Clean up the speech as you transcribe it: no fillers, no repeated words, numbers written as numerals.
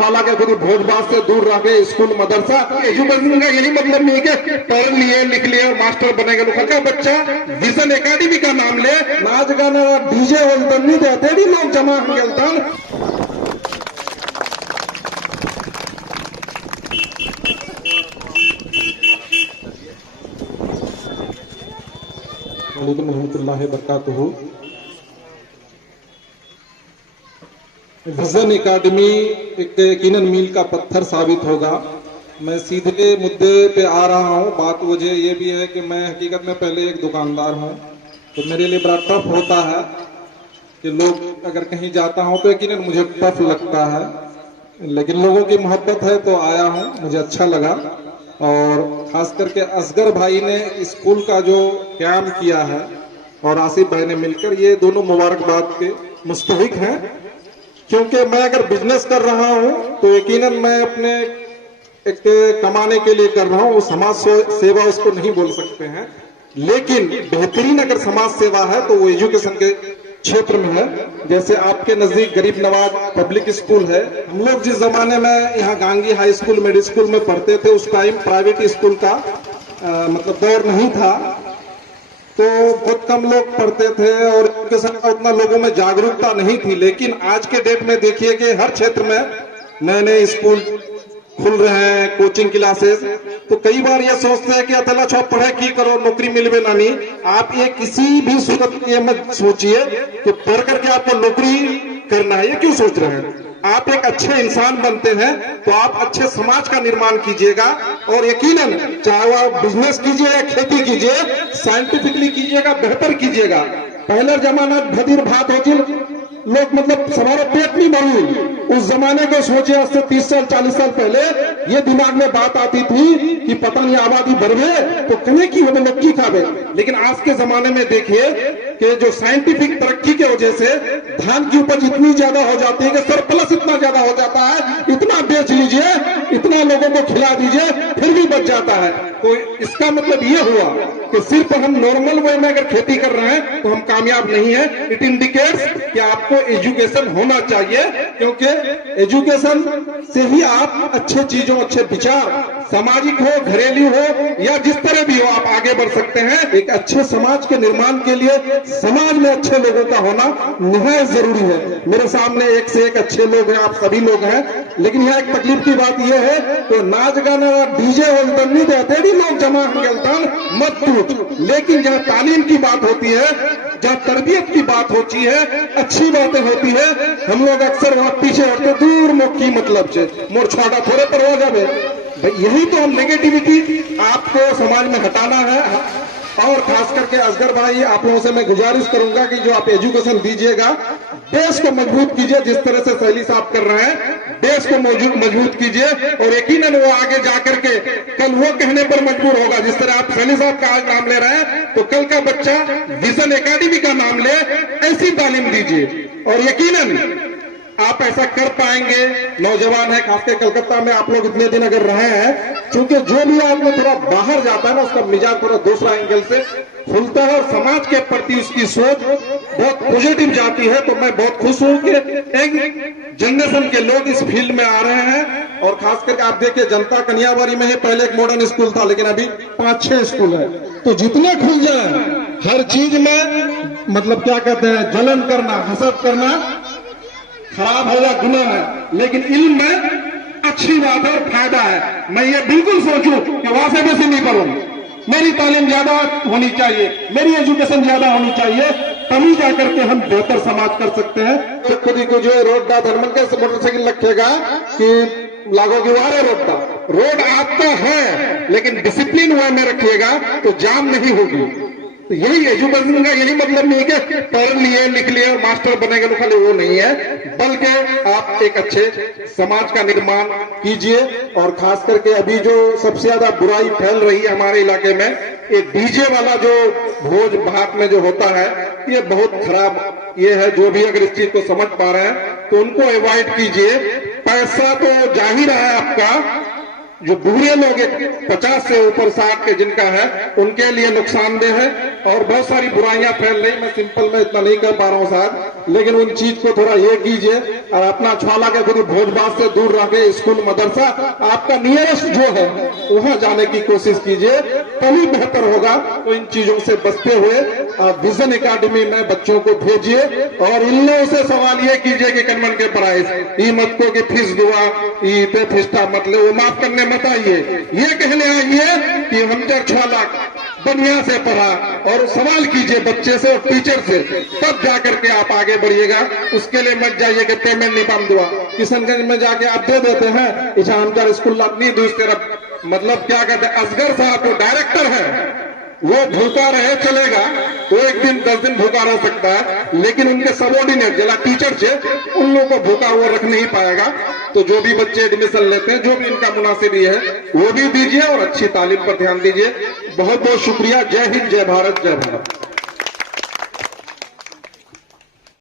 वाला के खुद भोज भात से दूर रखे स्कूल मदरसा। एजुकेशन का यही मतलब नहीं है कि पढ़ लिए लिख लिए और मास्टर बनेगा। लोग का बच्चा विजन एकेडमी का नाम ले, नाच गाना डीजे नहीं देते भी लोग जमा होंगे। रहमतुल्लाहि बरकातहू। विजन एकेडमी एक यकीनन मील का पत्थर साबित होगा। मैं सीधे मुद्दे पे आ रहा हूँ। बात वजह ये भी है कि मैं हकीकत में पहले एक दुकानदार हूँ, तो मेरे लिए बड़ा टफ होता है कि लोग अगर कहीं जाता हूँ तो यकीनन मुझे टफ लगता है, लेकिन लोगों की मोहब्बत है तो आया हूँ, मुझे अच्छा लगा। और खास करके असगर भाई ने स्कूल का जो क्याम किया है और आसिफ भाई ने मिलकर, ये दोनों मुबारकबाद के मुस्तहिक हैं। क्योंकि मैं अगर बिजनेस कर रहा हूं तो यकीनन मैं अपने एक कमाने के लिए कर रहा हूं, समाज सेवा उसको नहीं बोल सकते हैं, लेकिन बेहतरीन अगर समाज सेवा है तो वो एजुकेशन के क्षेत्र में है। जैसे आपके नजदीक गरीब नवाज पब्लिक स्कूल है। हम लोग जिस जमाने में यहाँ Gangi high school middle school में पढ़ते थे उस टाइम प्राइवेट स्कूल का मतलब दौर नहीं था, तो बहुत कम लोग पढ़ते थे और एजुकेशन का उतना लोगों में जागरूकता नहीं थी। लेकिन आज के डेट में देखिए कि हर क्षेत्र में नए नए स्कूल खुल रहे हैं, कोचिंग क्लासेस। तो कई बार ये सोचते हैं कि अतला छो पढ़े की करो नौकरी मिलवे ना नहीं। आप ये किसी भी सूरत ये मत सोचिए कि पढ़ करके आपको नौकरी करना है, ये क्यों सोच रहे हैं। आप एक अच्छे इंसान बनते हैं तो आप अच्छे समाज का निर्माण कीजिएगा। और यकीनन चाहे वो आप बिजनेस कीजिए या खेती कीजिए, साइंटिफिकली कीजिएगा, बेहतर कीजिएगा। पहले जमाना भदीर भात होती लोग मतलब सवारों पेट नहीं भरू। उस जमाने को सोचे, आज से 30 साल 40 साल पहले ये दिमाग में बात आती थी कि पता नहीं आबादी बढ़े तो कने की हो लोग की खावे। लेकिन आज के जमाने में देखिए कि जो साइंटिफिक तरक्की के वजह से धान की उपज इतनी ज्यादा हो जाती है कि सरप्लस इतना ज्यादा हो जाता है, इतना बेच लीजिए, इतना लोगों को खिला दीजिए, फिर भी बच जाता है। तो इसका मतलब ये हुआ कि सिर्फ हम नॉर्मल वे में अगर खेती कर रहे हैं तो हम कामयाब नहीं है। इट इंडिकेट्स कि आपको एजुकेशन होना चाहिए, क्योंकि एजुकेशन से ही आप अच्छे चीजों, अच्छे विचार, सामाजिक हो, घरेलू हो या जिस तरह भी हो, आप आगे बढ़ सकते हैं। एक अच्छे समाज के निर्माण के लिए समाज में अच्छे लोगों का होना निहायत जरूरी है। मेरे सामने एक से एक अच्छे लोग हैं, आप सभी लोग हैं, लेकिन यहाँ एक तकलीफ की बात यह है तो नाच गाना डीजे नहीं देते भी लोग जमा मत टूट। लेकिन जहाँ तालीम की बात होती है, जहाँ तरबियत की बात होती है, अच्छी बातें होती है, हम लोग अक्सर वहां पीछे हटते, दूर मुक्की मतलब से मोर छोटा थोड़े पर हो जाए। यही तो हम नेगेटिविटी आपको समाज में हटाना है। और खास करके असगर भाई, आप लोगों से मैं गुजारिश करूंगा कि जो आप एजुकेशन दीजिएगा, देश को मजबूत कीजिए। जिस तरह से सैली साहब कर रहे हैं, देश को मजबूत कीजिए और यकीनन वो आगे जाकर के कल वो कहने पर मजबूर होगा। जिस तरह आप सैली साहब का आज नाम ले रहे हैं, तो कल का बच्चा विजन एकेडमी का नाम ले, ऐसी तालीम दीजिए और यकीनन आप ऐसा कर पाएंगे। नौजवान है, खासकर कलकत्ता में आप लोग इतने दिन अगर रहे हैं, क्योंकि जो भी आदमी थोड़ा बाहर जाता है ना, उसका मिजाज थोड़ा दूसरा एंगल से खुलता है और समाज के प्रति उसकी सोच बहुत पॉजिटिव जाती है। तो मैं बहुत खुश हूं कि एक जनरेशन के लोग इस फील्ड में आ रहे हैं। और खास करके आप देखिए, जनता कन्यावारी में ही पहले एक मॉडर्न स्कूल था, लेकिन अभी 5-6 स्कूल है। तो जितने खुल जाए, हर चीज में मतलब क्या कहते हैं, जलन करना, हसद करना खराब है या गुनाह है, लेकिन इल्म में अच्छी बात है और फायदा है। मैं ये बिल्कुल सोचूं कि वहां से वैसे नहीं करूं, मेरी तालीम ज्यादा होनी चाहिए, मेरी एजुकेशन ज्यादा होनी चाहिए, तभी जाकर के हम बेहतर समाज कर सकते हैं। तो खुद ही को जो रोड दा धर्म के मोटरसाइकिल रखेगा कि लागोगी वारे रोड आपका है, लेकिन डिसिप्लिन वे में रखिएगा तो जाम नहीं होगी। तो यही एजुकेशन का यही मतलब नहीं है कि पढ़ लिए लिख लिए और मास्टर बनेगा, तो खाली वो नहीं है, बल्कि आप एक अच्छे समाज का निर्माण कीजिए। और खास करके अभी जो सबसे ज्यादा बुराई फैल रही है हमारे इलाके में, ये डीजे वाला जो भोज भात में जो होता है, ये बहुत खराब ये है। जो भी अगर इस चीज को समझ पा रहे हैं तो उनको अवॉइड कीजिए। पैसा तो जाहिर है आपका, जो बूढ़े लोग 50 से ऊपर 60 के जिनका है उनके लिए नुकसानदेह है और बहुत सारी बुराइयां फैल रही। मैं सिंपल में इतना नहीं कर पा रहा हूँ साहब, लेकिन उन चीज को थोड़ा ये कीजिए और अपना छुआला के खुद भोजबाज से दूर रखे, स्कूल मदरसा आपका नियरेस्ट जो है वहां जाने की कोशिश कीजिए, तभी बेहतर होगा। तो इन चीजों से बचते हुए आप विजन एकेडमी में बच्चों को भेजिए और इन लोगों से सवाल ये कीजिए कि कन्वन के प्राइस ई मत को कि फीस दुआ ई पे फिस्टा मतलब वो माफ करने मत आइए, ये कहने आइए कि हम 6 लाख बढ़िया से पढ़ा और सवाल कीजिए बच्चे से और टीचर से, तब जाकर के आप आगे बढ़िएगा। उसके लिए मत जाइए कि पेमेंट नहीं पाम दुआ किशनगंज में जाके आप दे देते हैं, ईशानगढ़ स्कूल अपनी दूसरी तरफ मतलब क्या कहते हैं असगर साहब जो डायरेक्टर है वो भूखा रहे चलेगा, वो एक दिन 10 दिन भूखा रह सकता है, लेकिन उनके सबॉर्डिनेट जिला टीचर से उन लोगों को भूखा वो रख नहीं पाएगा। तो जो भी बच्चे एडमिशन लेते हैं जो भी इनका मुनासिब है वो भी दीजिए और अच्छी तालीम पर ध्यान दीजिए। बहुत बहुत शुक्रिया। जय हिंद, जय भारत, जय भारत।